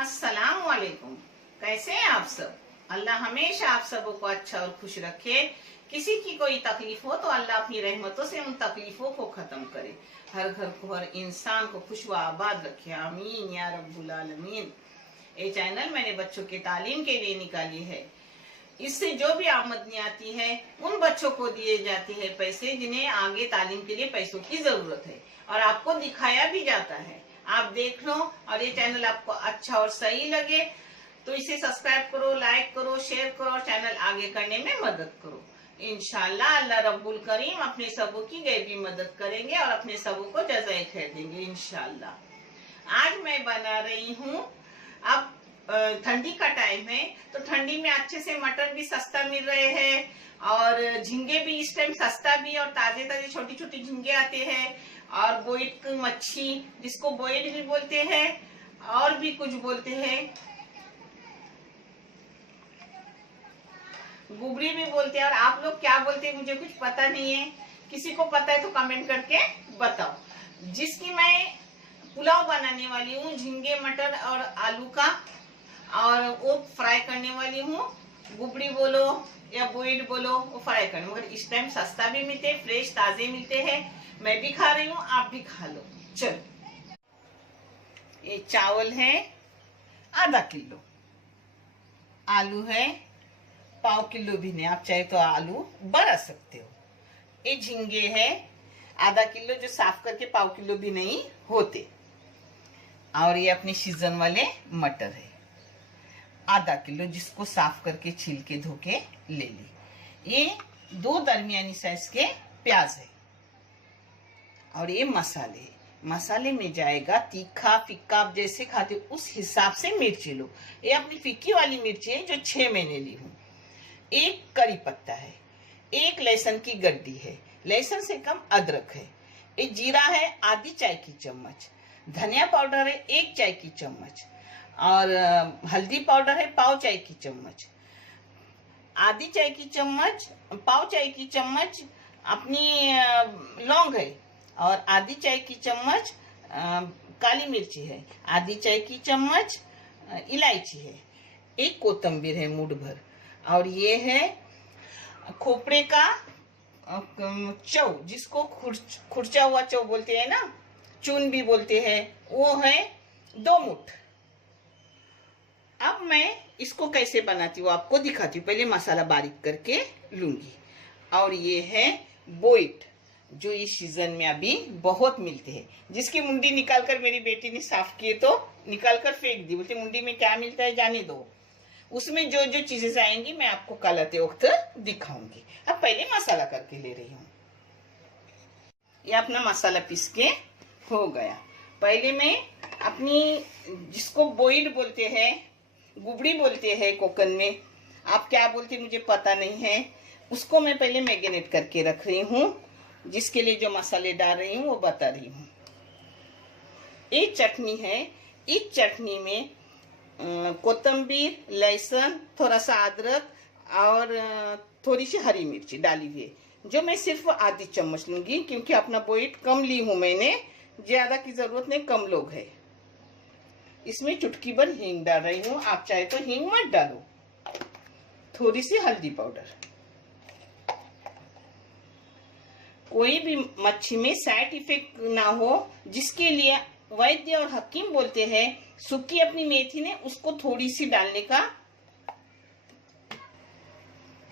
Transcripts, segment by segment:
अस्सलाम वालेकुम। कैसे हैं आप सब? अल्लाह हमेशा आप सबों को अच्छा और खुश रखे। किसी की कोई तकलीफ हो तो अल्लाह अपनी रहमतों से उन तकलीफों को खत्म करे। हर घर को, हर इंसान को खुश व आबाद रखे। आमीन या रब्बुल आलमीन। ये चैनल मैंने बच्चों के तालीम के लिए निकाली है। इससे जो भी आमदनी आती है उन बच्चों को दिए जाते हैं पैसे जिन्हें आगे तालीम के लिए पैसों की जरूरत है, और आपको दिखाया भी जाता है। आप देख लो, और ये चैनल आपको अच्छा और सही लगे तो इसे सब्सक्राइब करो, लाइक करो, शेयर करो और चैनल आगे करने में मदद करो। इंशाल्लाह अल्लाह रब्बुल करीम अपने सबों की गैबी मदद करेंगे और अपने सबों को जज़ाए खैर देंगे इंशाल्लाह। आज मैं बना रही हूँ, अब ठंडी का टाइम है तो ठंडी में अच्छे से मटर भी सस्ता मिल रहे हैं और झींगे भी इस टाइम सस्ता भी, और ताजे ताजे छोटी छोटी झींगे आते हैं, और बोइट मच्छी जिसको बोइट भी बोलते हैं और भी कुछ बोलते हैं, गुबरी भी बोलते हैं, और आप लोग क्या बोलते हैं मुझे कुछ पता नहीं है। किसी को पता है तो कमेंट करके बताओ। जिसकी मैं पुलाव बनाने वाली हूँ झींगे मटर और आलू का, और वो फ्राई करने वाली हूँ। गुबड़ी बोलो या बोइड बोलो, वो फ्राई करने, मगर इस टाइम सस्ता भी मिलते हैं, फ्रेश ताजे मिलते हैं। मैं भी खा रही हूँ, आप भी खा लो। चलो, ये चावल है आधा किलो, आलू है पाव किलो भी नहीं, आप चाहे तो आलू बढ़ा सकते हो। ये झींगे है आधा किलो, जो साफ करके पाव किलो भी नहीं होते, और ये अपने सीजन वाले मटर है आधा किलो, जिसको साफ करके छील के धो के ले ली। ये 2 दरमियानी साइज के प्याज है, और ये मसाले में जाएगा तीखा फिक्का, आप जैसे खाते हो उस हिसाब से मिर्ची लो। ये अपनी फिक्की वाली मिर्ची है जो 6 महीने ली हूँ। 1 करी पत्ता है, 1 लहसुन की गड्डी है, लहसुन से कम अदरक है, एक जीरा है आधी चाय की चम्मच, धनिया पाउडर है 1 चाय की चम्मच, और हल्दी पाउडर है पाव चाय की चम्मच, आधी चाय की चम्मच, पाव चाय की चम्मच अपनी लौंग है, और आधी चाय की चम्मच काली मिर्ची है, आधी चाय की चम्मच इलायची है, 1 कोतंबीर है मुठ भर, और ये है खोपड़े का चौ, जिसको खुरचा हुआ चौ बोलते हैं ना, चून भी बोलते हैं, वो है 2 मुठ। अब मैं इसको कैसे बनाती हूँ आपको दिखाती हूँ। पहले मसाला बारीक करके लूंगी, और ये है बोइट, जो इस सीजन में अभी बहुत मिलते हैं, जिसकी मुंडी निकालकर मेरी बेटी ने साफ किए तो निकालकर फेंक दी, बोलते मुंडी में क्या मिलता है जाने दो। उसमें जो जो चीजें आएंगी मैं आपको कल आते वक्त दिखाऊंगी। अब पहले मसाला करके ले रही हूँ। ये अपना मसाला पीस के हो गया। पहले मैं अपनी, जिसको बोइड बोलते हैं, गुबड़ी बोलते हैं कोकन में, आप क्या बोलते मुझे पता नहीं है, उसको मैं पहले मैरिनेट करके रख रही हूँ। जिसके लिए जो मसाले डाल रही हूँ वो बता रही हूँ। एक चटनी है, इस चटनी में कोतंबीर, लहसुन, थोड़ा सा अदरक और थोड़ी सी हरी मिर्ची डाली हुई है, जो मैं सिर्फ आधी चम्मच लूंगी, क्योंकि अपना बोइट कम ली हूं मैंने, ज्यादा की जरूरत नहीं, कम लोग है। इसमें चुटकी भर हींग डाल रही हूँ, आप चाहे तो हींग मत डालो। थोड़ी सी हल्दी पाउडर। कोई भी मच्छी में साइड इफेक्ट ना हो, जिसके लिए वैद्य और हकीम बोलते हैं सूखी अपनी मेथी ने उसको थोड़ी सी डालने का।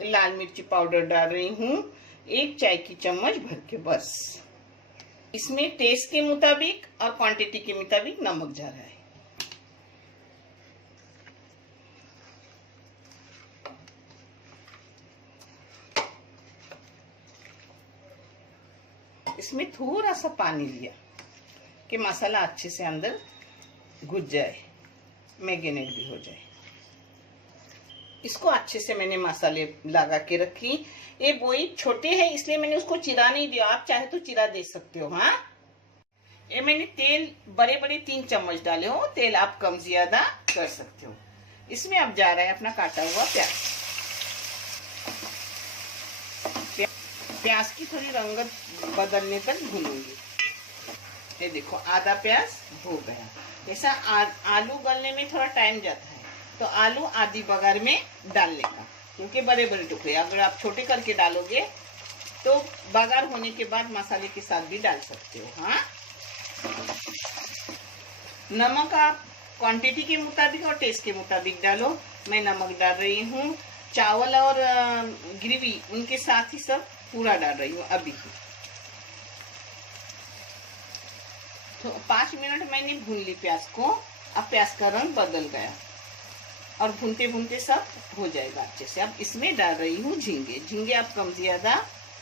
लाल मिर्ची पाउडर डाल रही हूँ 1 चाय की चम्मच भर के, बस। इसमें टेस्ट के मुताबिक और क्वांटिटी के मुताबिक नमक जा रहा है। इसमें थोड़ा सा पानी लिया कि मसाला अच्छे से अंदर घुस जाए, मैरिनेट भी हो जाए। इसको अच्छे से मैंने मसाले लगा के रखी। ये बोइट छोटे हैं इसलिए मैंने उसको चिरा नहीं दिया, आप चाहे तो चिरा दे सकते हो। हाँ, ये मैंने तेल बड़े बड़े 3 चम्मच डाले हो, तेल आप कम ज्यादा कर सकते हो। इसमें अब जा रहा है अपना काटा हुआ प्याज। प्याज की थोड़ी रंगत बदलने तक भूनूंगी। ये देखो आधा प्याज हो गया। ऐसा आलू गलने में थोड़ा टाइम जाता है, तो आलू आधी बघार में डालने का, क्योंकि बड़े बड़े टुकड़े अगर आप छोटे करके डालोगे तो बघार होने के बाद मसाले के साथ भी डाल सकते हो। हाँ, नमक आप क्वांटिटी के मुताबिक और टेस्ट के मुताबिक डालो। मैं नमक डाल रही हूँ। चावल और ग्रेवी उनके साथ ही सब पूरा डाल रही हूँ अभी। तो 5 मिनट मैंने भून ली प्याज को। अब प्याज का रंग बदल गया और भूनते भूनते सब हो जाएगा अच्छे से। अब इसमें डाल रही हूँ झींगे। झींगे आप कम ज्यादा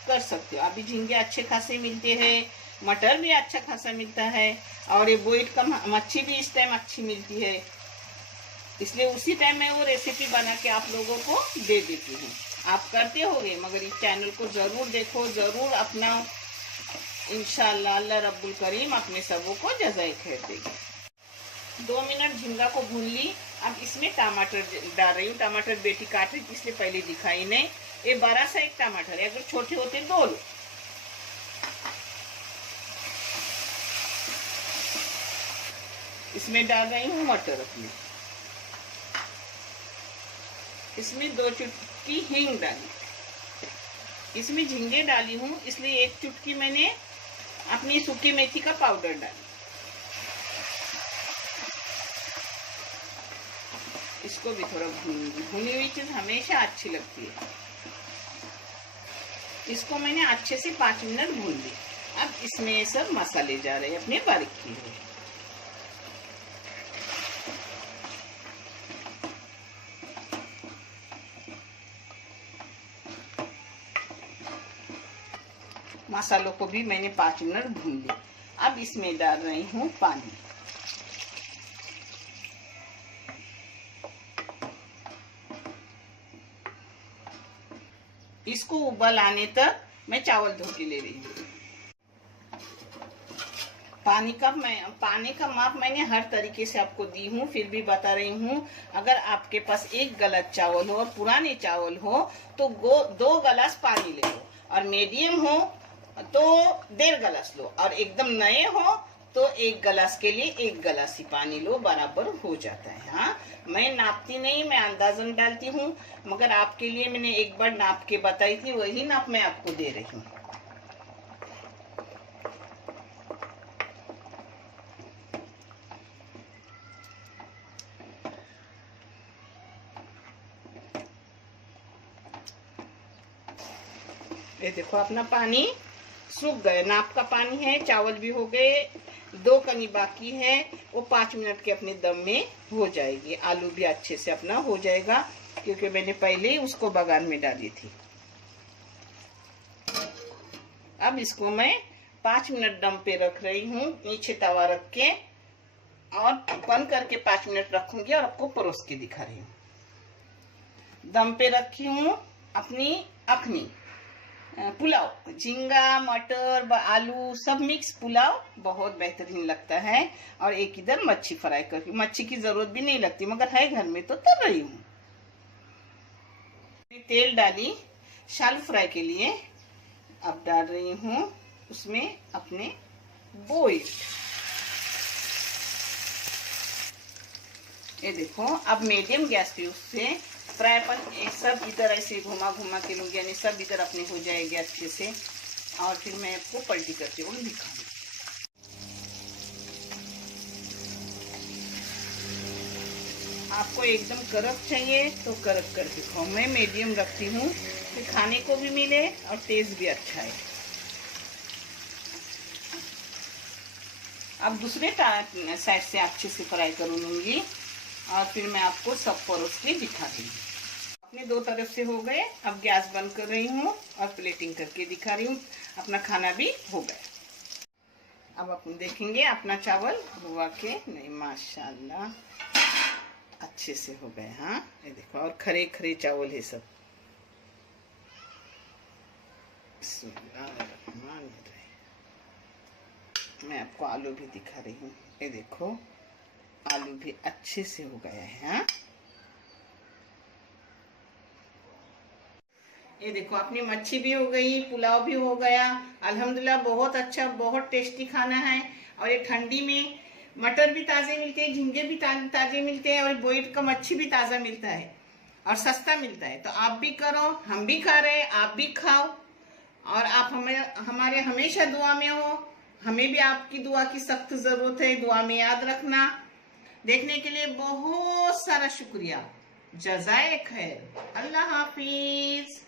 कर सकते हो। अभी झींगे अच्छे खासे मिलते हैं, मटर भी अच्छा खासा मिलता है, और ये बोइट का मच्छी भी इस टाइम अच्छी मिलती है, इसलिए उसी टाइम मैं वो रेसिपी बना के आप लोगों को दे देती हूँ। आप करते होगे, मगर इस चैनल को जरूर देखो, जरूर अपना। इंशाअल्लाह अल्लाह रब्बुल करीम अपने सबों को जज़ाए खैर देगी। 2 मिनट झींगा को भून ली। अब इसमें टमाटर डाल रही हूँ। टमाटर बेटी काट रही, इसलिए पहले दिखाई नहीं। ये बड़ा सा एक टमाटर है, अगर छोटे होते 2 लो। इसमें डाल रही हूँ मटर अपनी। इसमें 2 चुटकी हींग डाली। इसमें झींगे डाली हूँ, इसलिए 1 चुटकी मैंने अपनी सूखी मेथी का पाउडर डाली। इसको भी थोड़ा भूनूंगी। भुनी हुई चीज हमेशा अच्छी लगती है। इसको मैंने अच्छे से 5 मिनट भून लिया। अब इसमें ये सब मसाले जा रहे हैं अपने बारीक किए हुए। मसालों को भी मैंने 5 मिनट भून लिया। अब इसमें डाल रही हूँ पानी। इसको उबाल आने तक मैं चावल धो के ले रही हूँ। पानी का माप मैंने हर तरीके से आपको दी हूँ, फिर भी बता रही हूँ। अगर आपके पास 1 गिलास चावल हो और पुराने चावल हो तो 2 गिलास पानी ले लो, और मीडियम हो तो 1.5 गिलास लो, और एकदम नए हो तो 1 गिलास के लिए 1 गिलास ही पानी लो, बराबर हो जाता है। हाँ, मैं नापती नहीं, मैं अंदाजन डालती हूँ, मगर आपके लिए मैंने एक बार नाप के बताई थी, वही नाप मैं आपको दे रही हूँ। ये देखो अपना पानी सूख गए, नाप का पानी है। चावल भी हो गए, 2 कनी बाकी है, वो 5 मिनट के अपने दम में हो जाएगी। आलू भी अच्छे से अपना हो जाएगा, क्योंकि मैंने पहले ही उसको बघार में डाली थी। अब इसको मैं 5 मिनट दम पे रख रही हूँ, नीचे तवा रख के, और बंद करके 5 मिनट रखूंगी और आपको परोस के दिखा रही हूँ। दम पे रखी हूँ अपनी अखनी पुलाव। झींगा, मटर, आलू सब मिक्स पुलाव बहुत बेहतरीन लगता है। और एक इधर मच्छी फ्राई करके, मच्छी की जरूरत भी नहीं लगती, मगर है घर में तो तल रही हूँ। तेल डाली शालू फ्राई के लिए। अब डाल रही हूँ उसमें अपने बोइट। ये देखो, अब मीडियम गैस पे उससे फ्राई अपन सब इधर ऐसे घुमा घुमा के लूंगी, यानी सब इधर अपने हो जाएगी अच्छे से। और फिर मैं आपको पलटी करके वो दिखाऊंगी। आपको एकदम कड़क चाहिए तो कड़क कर दिखाओ, मैं मीडियम रखती हूँ कि खाने को भी मिले और टेस्ट भी अच्छा है। अब दूसरे साइड से अच्छे से फ्राई कर लूंगी, और फिर मैं आपको सब परोस के दिखा दूंगी। अपने 2 तरफ से हो गए। अब गैस बंद कर रही हूँ और प्लेटिंग करके दिखा रही हूँ। अपना खाना भी हो गया। अब अपन देखेंगे अपना चावल हुआ के नहीं। माशाल्लाह अच्छे से हो गए। हाँ, ये देखो, और खरे खरे चावल है सब। मैं आपको आलू भी दिखा रही हूँ। ये देखो, आलू भी अच्छे से हो गया है। हाँ, ये देखो अपनी मच्छी भी हो गई, पुलाव भी हो गया। अल्हम्दुलिल्लाह बहुत अच्छा, बहुत टेस्टी खाना है। और ये ठंडी में मटर भी ताजे मिलते हैं, झींगे भी ताजे मिलते हैं, और बोइड का मच्छी भी ताजा मिलता है और सस्ता मिलता है। तो आप भी करो, हम भी खा रहे हैं, आप भी खाओ, और आप हमारे हमेशा दुआ में हो। हमें भी आपकी दुआ की सख्त जरूरत है, दुआ में याद रखना। देखने के लिए बहुत सारा शुक्रिया। जज़ाए खैर। अल्लाह हाफिज।